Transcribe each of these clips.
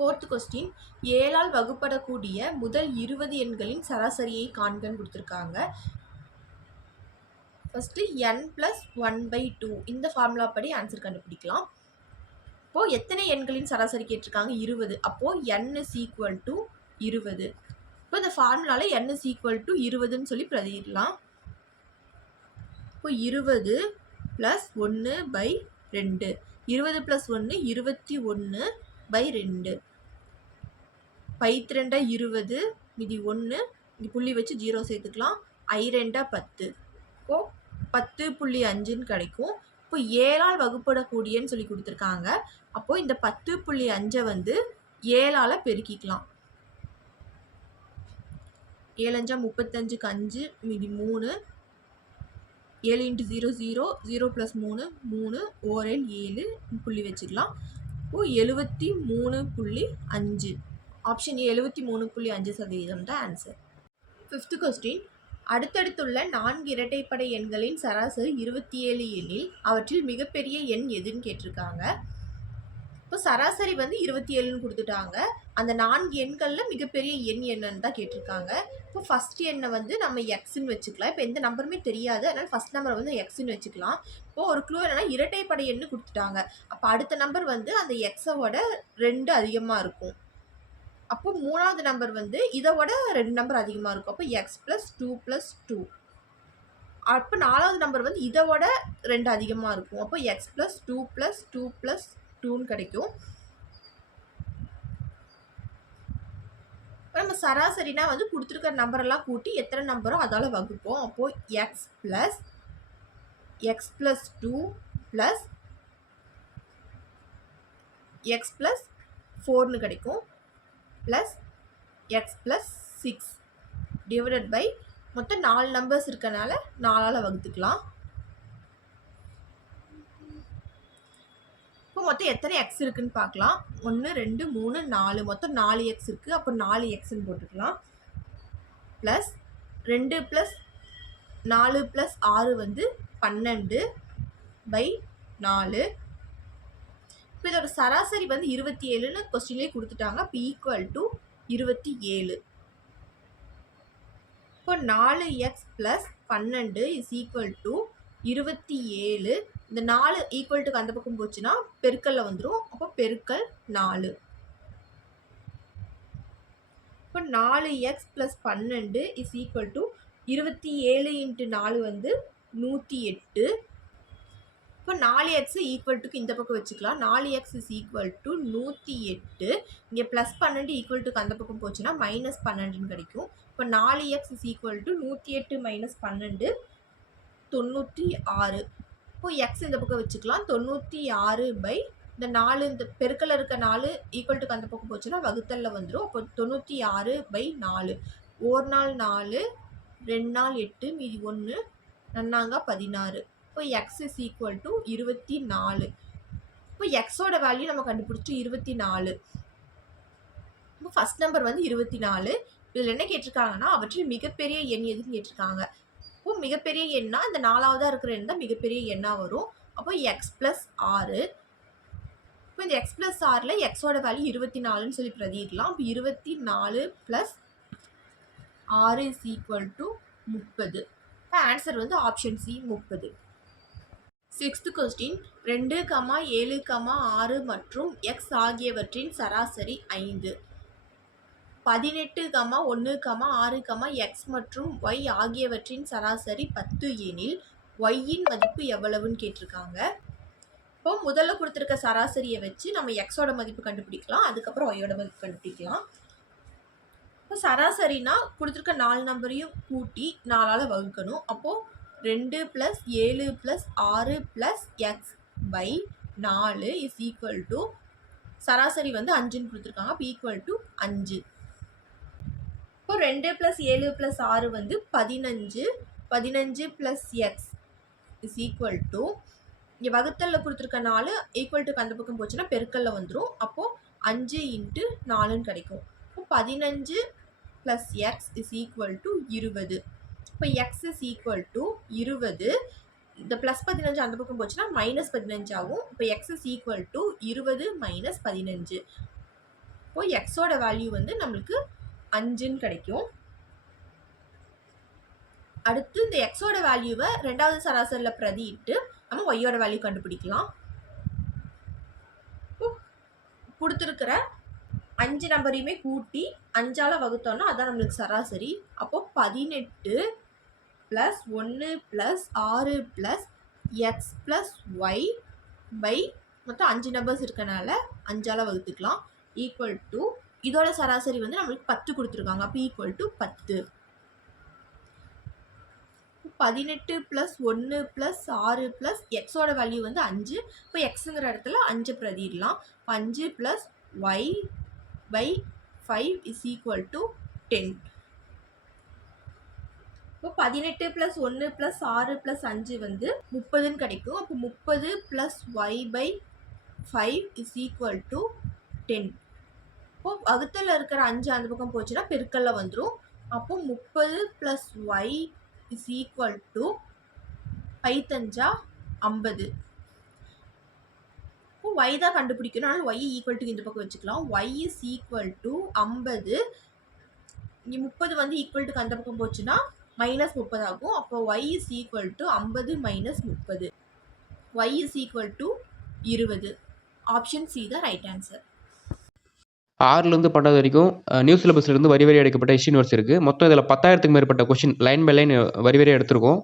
Fourth question ஏழால் வகுப்படக்கூடிய முதல் இருபது எண்களின் சராசரியை காண்கன்னு கொடுத்துருக்காங்க. First N plus one by two இந்த ஃபார்முலா படி ஆன்சர் கண்டுபிடிக்கலாம். இப்போது எத்தனை எண்களின் சராசரி கேட்டிருக்காங்க? இருபது. அப்போது என் இஸ் ஈக்குவல் டு இருபது. இப்போ இந்த ஃபார்முலாவில் என் இஸ் ஈக்குவல் டு இருபதுன்னு சொல்லி பிரதிடலாம் இப்போ இருபது ப்ளஸ் ஒன்று பை ரெண்டு. இருபது ப்ளஸ் ஒன்று இருபத்தி ஒன்று பை ரெண்டு. பைத்து இருபது மீதி ஒன்று இங்கே புள்ளி வச்சு ஜீரோ சேர்த்துக்கலாம். ஐ ரெண்டா பத்து. இப்போ பத்து புள்ளி அஞ்சுன்னு கிடைக்கும். இப்போ ஏழால் வகுப்படக்கூடியன்னு சொல்லி கொடுத்துருக்காங்க. அப்போது இந்த பத்து புள்ளி அஞ்சை வந்து ஏழால் பெருக்கிக்கலாம். ஏழஞ்சா முப்பத்தஞ்சுக்கு அஞ்சு மீதி மூணு. ஏழு into zero zero zero plus மூணு மூணு. ஓரேல் ஏழு புள்ளி வச்சுக்கலாம். ஓ எழுபத்தி மூணு புள்ளி அஞ்சு. ஆப்ஷன் எழுபத்தி மூணு புள்ளி அஞ்சு சதவீதம் தான் ஆன்சர் ஃபிஃப்த்து கொஸ்டின் அடுத்தடுத்துள்ள நான்கு இரட்டைப்படை எண்களின் சராசரி இருபத்தி ஏழு எண்ணில் அவற்றில் மிகப்பெரிய எண் எதுன்னு கேட்டிருக்காங்க. இப்போ சராசரி வந்து இருபத்தி ஏழுன்னு கொடுத்துட்டாங்க. அந்த நான்கு எண்களில் மிகப்பெரிய எண் என்னன்னு தான் கேட்டிருக்காங்க. இப்போ ஃபஸ்ட் எண்ணை வந்து நம்ம எக்ஸ்ன்னு வச்சுக்கலாம். இப்போ எந்த நம்பருமே தெரியாது. அதனால் ஃபஸ்ட் நம்பரை வந்து எக்ஸ்ன்னு வச்சுக்கலாம். இப்போ ஒரு க்ளூ என்னன்னா இரட்டைப்படை எண்ணு கொடுத்துட்டாங்க. அப்போ அடுத்த நம்பர் வந்து அந்த எக்ஸோட ரெண்டு அதிகமாக இருக்கும். அப்போ மூணாவது நம்பர் வந்து இதோட ரெண்டு நம்பர் அதிகமாக இருக்கும். அப்போ X plus two plus two அப்போ நாலாவது நம்பர் வந்து இதோட ரெண்டு அதிகமாக இருக்கும். அப்போ X plus two plus two plus டூன்னு கிடைக்கும். நம்ம சராசரினா வந்து கொடுத்துருக்க நம்பரெல்லாம் கூட்டி எத்தனை நம்பரோ அதால் வகுப்போம். அப்போது X plus X plus two plus X plus ஃபோர்னு கிடைக்கும். Plus X plus six divided by மொத்தம் நாலு நம்பர்ஸ் இருக்கனால நாலால் வகுத்துக்கலாம். இப்போ மொத்தம் எத்தனை எக்ஸ் இருக்குன்னு பார்க்கலாம். ஒன்று ரெண்டு மூணு நாலு. மொத்தம் நாலு எக்ஸ் இருக்குது அப்போ நாலு எக்ஸ்ன்னு போட்டுக்கலாம். ப்ளஸ் ரெண்டு ப்ளஸ் நாலு ப்ளஸ் ஆறு வந்து பன்னெண்டு பை நாலு. இப்போ இதோட சராசரி வந்து இருபத்தி ஏழுன்னு கொஸ்டின்லேயே கொடுத்துட்டாங்க. இப்போ ஈக்குவல் டு இருபத்தி ஏழு. இப்போ நாலு எக்ஸ் ப்ளஸ் பன்னெண்டு இஸ் ஈக்குவல் டு இருபத்தி ஏழு. இந்த நாலு ஈக்குவல் டுக்கு அந்த பக்கம் போச்சுன்னா பெருக்கல்ல வந்துடும் அப்போ பெருக்கல் நாலு. இப்போ நாலு எக்ஸ் ப்ளஸ் பன்னெண்டு இஸ் ஈக்குவல் டு இருபத்தி ஏழு இன்ட்டு நாலு வந்து நூற்றி எட்டு. இப்போ நாலு எக்ஸ் ஈக்குவல் டுக்கு இந்த பக்கம் வச்சுக்கலாம். நாலு எக்ஸ் இஸ் ஈக்குவல் டு நூற்றி எட்டு. இங்கே ப்ளஸ் பன்னெண்டு ஈக்குவல் டுக்கு அந்த பக்கம் போச்சுன்னா மைனஸ் பன்னெண்டுன்னு கிடைக்கும். இப்போ நாலு எக்ஸ் இஸ் ஈக்குவல் டு நூற்றி எட்டு மைனஸ் பன்னெண்டு தொண்ணூற்றி ஆறு. இப்போ எக்ஸ் இந்த பக்கம் வச்சுக்கலாம். தொண்ணூற்றி ஆறு பை இந்த நாலு இந்த பெருக்கல் இருக்க நாலு ஈக்குவல் டுக்கு அந்த பக்கம் போச்சுன்னா வகுத்தலில் வந்துடும் அப்போ தொண்ணூற்றி ஆறு பை நாலு. ஒரு நாள் நாலு ரெண்டு நாள் எட்டு மீதி ஒன்று நன்னாங்க பதினாறு. இப்போ எக்ஸ் இஸ் ஈக்குவல் டு இருபத்தி நாலு. இப்போ எக்ஸோட வேல்யூ நம்ம கண்டுபிடிச்சோம் இருபத்தி நாலு. இப்போ ஃபஸ்ட் நம்பர் வந்து இருபத்தி நாலு. இதில் என்ன கேட்டிருக்காங்கன்னா அவற்றில் மிகப்பெரிய எண் எதுன்னு கேட்டிருக்காங்க. இப்போ மிகப்பெரிய எண்ணா? இந்த நாலாவதாக இருக்கிற எண் தான் மிகப்பெரிய எண்ணாக வரும். அப்போ எக்ஸ் ப்ளஸ் ஆறு. இப்போ இந்த எக்ஸ் ப்ளஸ் ஆறில் எக்ஸோட வேல்யூ இருபத்தி நாலுன்னு சொல்லி பிரதிக்கலாம் இப்போ இருபத்தி நாலு ப்ளஸ் ஆறு இஸ் ஈக்குவல் டு முப்பது. இப்போ ஆன்சர் வந்து ஆப்ஷன் சி முப்பது. சிக்ஸ்த் கொஸ்டின் ரெண்டு கமா ஏழு கமா ஆறு மற்றும் எக்ஸ் ஆகியவற்றின் சராசரி ஐந்து. பதினெட்டு கமா ஒன்று கமா ஆறு கமா எக்ஸ் மற்றும் ஒய் ஆகியவற்றின் சராசரி பத்து எனில் ஒய்யின் மதிப்பு எவ்வளவுன்னு கேட்டிருக்காங்க. இப்போ முதல்ல கொடுத்துருக்க சராசரியை வச்சு நம்ம எக்ஸோட மதிப்பு கண்டுபிடிக்கலாம். அதுக்கப்புறம் ஒய்யோட மதிப்பு கண்டுபிடிக்கலாம். இப்போ சராசரினா கொடுத்துருக்க நாலு நம்பரையும் கூட்டி நாலால் வகுக்கணும். அப்போது ரெண்டு ப்ளஸ் ஏழு ப்ளஸ் ஆறு ப்ளஸ் எக்ஸ் பை நாலு இஸ் ஈக்குவல் டு சராசரி வந்து அஞ்சுன்னு கொடுத்துருக்காங்க. அப்போ ஈக்குவல் டு அஞ்சு. இப்போ ரெண்டு ப்ளஸ் ஏழு ப்ளஸ் ஆறு வந்து பதினஞ்சு. பதினஞ்சு plus x is equal to இங்கே வகுத்தலில் கொடுத்துருக்க நாலு ஈக்குவல் டு அந்த பக்கம் போச்சுன்னா பெருக்கல்ல வந்துடும் அப்போது அஞ்சு இன்ட்டு நாலுன்னு கிடைக்கும். இப்போ பதினஞ்சு plus x is equal to இருபது. இப்போ எக்ஸ் இஸ் ஈக்குவல் டு இருபது. இந்த ப்ளஸ் பதினஞ்சு அந்த பக்கம் போச்சுன்னா மைனஸ் பதினஞ்சு ஆகும் இப்போ எக்ஸ் இஸ் ஈக்குவல் டு இருபது மைனஸ் பதினஞ்சு. இப்போ எக்ஸோட வேல்யூ வந்து நம்மளுக்கு அஞ்சுன்னு கிடைக்கும். அடுத்து இந்த எக்ஸோட வேல்யூவை ரெண்டாவது சராசரியில் பிரதிட்டு நம்ம ஒய்யோட வேல்யூ கண்டுபிடிக்கலாம். கொடுத்துருக்கிற அஞ்சு நம்பரையுமே கூட்டி அஞ்சால் வகுத்தோன்னா அதான் நம்மளுக்கு சராசரி. அப்போ பதினெட்டு ப்ளஸ் ஒன்று ப்ளஸ் ஆறு plus x plus y by மொத்தம் அஞ்சு நம்பர்ஸ் இருக்கனால அஞ்சால் வகுத்துக்கலாம். ஈக்குவல் டு இதோட சராசரி வந்து நம்மளுக்கு பத்து கொடுத்துருக்காங்க. அப்போ ஈக்குவல் டு பத்து. பதினெட்டு ப்ளஸ் ஒன்று ப்ளஸ் ஆறு ப்ளஸ் எக்ஸோட வேல்யூ வந்து அஞ்சு. இப்போ எக்ஸுங்கிற இடத்துல அஞ்சு பிரதிடலாம் அஞ்சு plus y by five is equal to ten இப்போ பதினெட்டு ப்ளஸ் ஒன்று ப்ளஸ் ஆறு ப்ளஸ் அஞ்சு வந்து முப்பதுன்னு கிடைக்கும். அப்போ முப்பது plus y by five is equal to ten இப்போ வகுத்தில் இருக்கிற அஞ்சு அந்த பக்கம் போச்சுன்னா பெருக்கல்ல வந்துடும் அப்போ முப்பது plus y is equal to பைத்தஞ்சா ஐம்பது. இப்போ ஒய் தான் கண்டுபிடிக்கணும். அதனால் ஒய் ஈக்குவல் டு இந்த பக்கம் வச்சுக்கலாம். ஒய் இஸ் ஈக்குவல் டு ஐம்பது. இங்கே முப்பது வந்து ஈக்குவல் டுக்கு அந்த பக்கம் போச்சுன்னா மைனஸ் முப்பது ஆகும். அப்போ ஒய் இஸ் ஈக்குவல் டு ஐம்பது மைனஸ் முப்பது. ஒய் இஸ் ஈக்குவல் டு இருபது. Option C the right answer ஆறுலேருந்து பன்னெண்டு வரைக்கும் நியூ சிலபஸ்லேருந்து வரி வரி எடுக்கப்பட்ட இஷ்யூ நோட்ஸ் இருக்குது மொத்தம் இதில் பத்தாயிரத்துக்கு மேற்பட்ட கொஷின் லைன் பை லைன் வரி வரி எடுத்திருக்கோம்.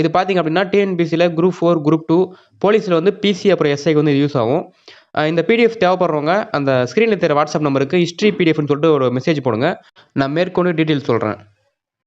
இது பார்த்தீங்க அப்படின்னா டிஎன்பிசியில் குரூப் ஃபோர் குரூப் டூ போலீஸில் வந்து பிசி அப்புறம் எஸ்ஐக்கு வந்து யூஸ் ஆகும். இந்த பிடிஎஃப் தேவைப்படுறவங்க அந்த ஸ்க்ரீனில் தெரிய வாட்ஸ்அப் நம்பருக்கு ஹிஸ்ட்ரி பிடிஎஃப்னு சொல்லிட்டு ஒரு மெசேஜ் போடுங்க. நான் மேற்கொண்டு டீட்டெயில்ஸ் சொல்கிறேன்